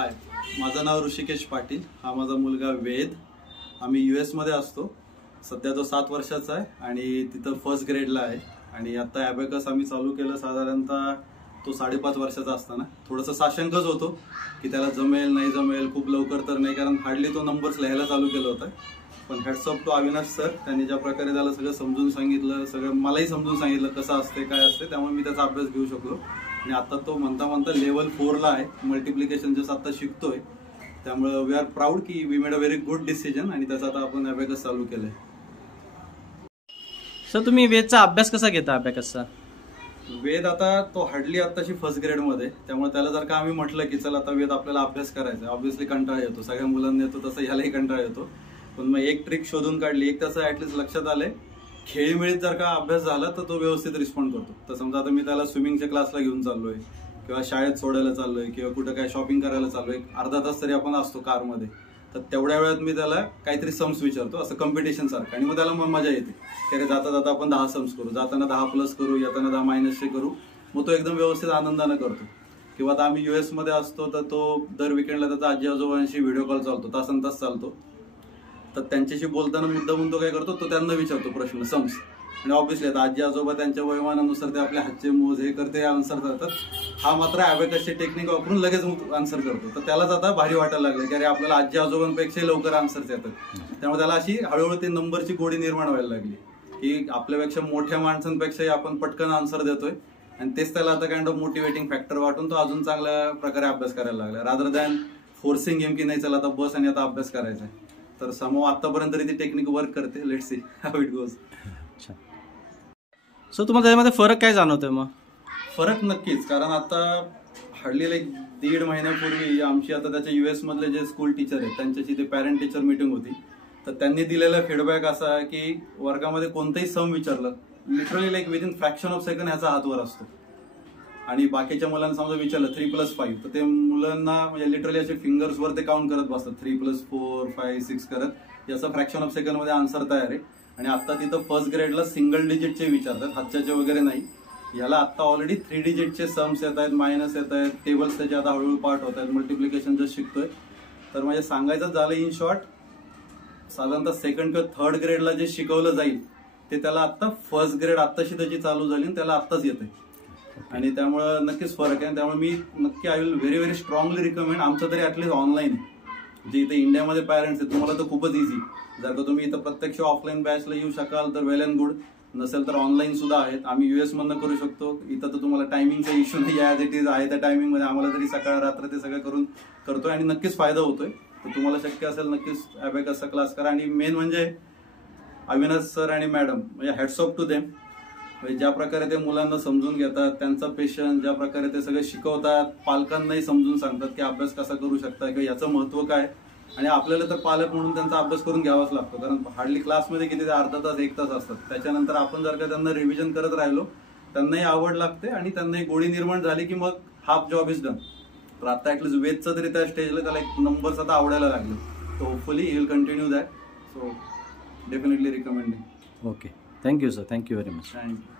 हाय, माझं नाव ऋषिकेश पाटील. हा माझा मुलगा वेद. आम्ही US मध्ये असतो. सध्या तो 7 वर्षाचा आहे आणि तिथं फर्स्ट ग्रेडला आहे. आणि आता ॲबॅकस आम्ही चालू केलं साधारणतः तो 5.5 वर्षाचा असताना. थोडंसं साशंकच होतो की त्याला जमेल नाही जमेल, खूप लवकर तर नाही, कारण हार्डली तो नंबर्स लिहायला चालू केलं होतं. पण hats off to Avinash sir, त्यांनी ज्या प्रकारे त्याला सगळं समजून सांगितलं, सगळं मलाही समजून सांगितलं कसं असते काय असते, त्यामुळे मी त्याचा अभ्यास घेऊ शकलो. आणि आता तो म्हणता म्हणता लेवल 4ला आहे. मल्टिप्लिकेशन जसं आता शिकतोय, त्यामुळे वी आर प्राऊड की we made a very good decision आणि त्याचा आता आपण ॲबॅकस चालू केलंय. सर तुम्ही वेदचा अभ्यास कसा घेता ॲबॅकसचा? वेद आता तो हार्डली आत्ताशी फर्स्ट ग्रेडमध्ये, त्यामुळे त्याला जर का आम्ही म्हटलं की चल आता वेद आपल्याला अभ्यास करायचा, ऑब्व्हियसली कंटाळा येतो, सगळ्या मुलांना येतो तसं ह्यालाही कंटाळा येतो. पण मग एक ट्रिक शोधून काढली, एक त्याचं ॲटलिस्ट लक्षात आलंय, खेळीमेळीत जर का अभ्यास झाला तर तो व्यवस्थित रिस्पॉन्ड करतो. तर समजा आता मी त्याला स्विमिंगच्या क्लासला घेऊन चाललोय किंवा शाळेत सोडायला चाललोय किंवा कुठं काय शॉपिंग करायला चाललोय, अर्धा तास तरी आपण असतो कारमध्ये, तर तेवढ्या वेळात मी त्याला काहीतरी सम्स विचारतो, असं कॉम्पिटिशन सारखं. आणि मग त्याला मजा येते की अरे जाता जाता आपण 10 सम्स करू, जाताना 10 प्लस करू, येताना 10 मायनसचे करू. मग तो एकदम व्यवस्थित आनंदानं करतो. किंवा आता आम्ही US मध्ये असतो तर तो दर विकेंडला त्याचा आजी आजोबांशी व्हिडिओ कॉल चालतो, तासन तास चालतो. तर त्यांच्याशी बोलताना मुद्दामून तो काय करतो, तो त्यांना विचारतो प्रश्न, सम्स. आणि ऑब्व्हियसली आता आजी आजोबा त्यांच्या वयोमानानुसार ते आपल्या हातचे मोज हे करते, आन्सर करतात. हा मात्र ॲबॅकसची टेक्निक वापरून लगेच आन्सर करतो. तर त्यालाच आता भारी वाटायला लागलं की अरे आपल्याला आजी आजोबांपेक्षा लवकर आन्सर्स येतात. त्यामुळे त्याला अशी हळूहळू ते नंबरची गोडी निर्माण व्हायला लागली की आपल्यापेक्षा मोठ्या माणसांपेक्षाही आपण पटकन आन्सर देतोय. आणि तेच त्याला आता काइंड ऑफ मोटिवेटिंग फॅक्टर वाटून तो अजून चांगल्या प्रकारे अभ्यास करायला लागला, रादर दॅन फोर्सिंग हिम की नाही चला आता बस आणि आता अभ्यास करायचा आहे. तर समोर आतापर्यंत ती टेक्निक वर्क करते. Let's see how it goes. So तुम्हाला त्याच्यामध्ये फरक काय जाणवतोय? मग फरक नक्कीच, कारण आता हार्डली लाईक 1.5 महिन्यापूर्वी आमची आता त्याच्या US मधले जे स्कूल टीचर आहेत त्यांच्याशी ते पॅरेंट टीचर मीटिंग होती. तर त्यांनी दिलेला फीडबॅक असा की वर्गामध्ये कोणतंही सम विचारलं, literally like within fraction of second ह्याचा हात वर असतो. आणि बाकीच्या मुलांना समजा विचारलं 3 + 5, तर ते मुलांना म्हणजे लिटरली असे फिंगर्सवर ते काउंट करत बसतात, 3 + 4, 5, 6 करत. याचा फ्रॅक्शन ऑफ सेकंड मध्ये आन्सर तयार आहे. आणि आता तिथं फर्स्ट ग्रेडला सिंगल डिजिटचे विचारतात, हातच्याचे वगैरे नाही. याला आता ऑलरेडी 3 डिजिटचे सम्स येत आहेत, मायनस येत आहेत, टेबल्स त्याचे आता हळूहळू पार्ट होत आहेत, मल्टिप्लिकेशन जस्ट शिकतोय. तर म्हणजे सांगायचं झालं इन शॉर्ट, साधारणतः सेकंड किंवा थर्ड ग्रेडला जे शिकवलं जाईल ते त्याला आता फर्स्ट ग्रेड आत्ताशी त्याची चालू झाली आणि त्याला आत्ताच येत आहे. आणि त्यामुळं नक्कीच फरक आहे. त्यामुळे मी नक्की I will very very strongly recommend. आमचं तरी ॲटलीस्ट ऑनलाईन आहे, जे इथे इंडियामध्ये पॅरेंट्स आहेत, तुम्हाला तर खूपच इझी. जर का तुम्ही इथं प्रत्यक्ष ऑफलाईन बॅचला येऊ शकाल तर वेल अँड गुड, नसेल तर ऑनलाईन सुद्धा आहेत. आम्ही US मधनं करू शकतो. इथं तर तुम्हाला टायमिंगचा इश्यू नाही, ॲज इट इज आहे त्या टायमिंगमध्ये आम्हाला तरी सकाळ रात्र ते सगळं करून करतोय आणि नक्कीच फायदा होतोय. तर तुम्हाला शक्य असेल नक्कीच ॲबॅकसचा क्लास करा. आणि मेन म्हणजे अविनाश सर आणि मॅडम, म्हणजे हॅट्स ऑफ टू देम. म्हणजे ज्या प्रकारे ते मुलांना समजून घेतात, त्यांचा पेशन्स, ज्या प्रकारे ते सगळे शिकवतात, पालकांनाही समजून सांगतात की अभ्यास कसा करू शकता किंवा याचं महत्व काय. आणि आपल्याला तर पालक म्हणून त्यांचा अभ्यास करून घ्यावाच लागतो, कारण हार्डली क्लासमध्ये किती ते अर्धा तास 1 तास असतात. त्याच्यानंतर आपण जर का त्यांना रिव्हिजन करत राहिलो, त्यांनाही आवड लागते आणि त्यांनाही गोडी निर्माण झाली की मग हाफ जॉब इज डन. तर आता ॲटलीस्ट वेदचं तरी त्या स्टेजला त्याला एक नंबर्स आता आवडायला लागले. So hopefully he will continue that. So definitely recommending. Okay, thank you sir, thank you very much. Thank you.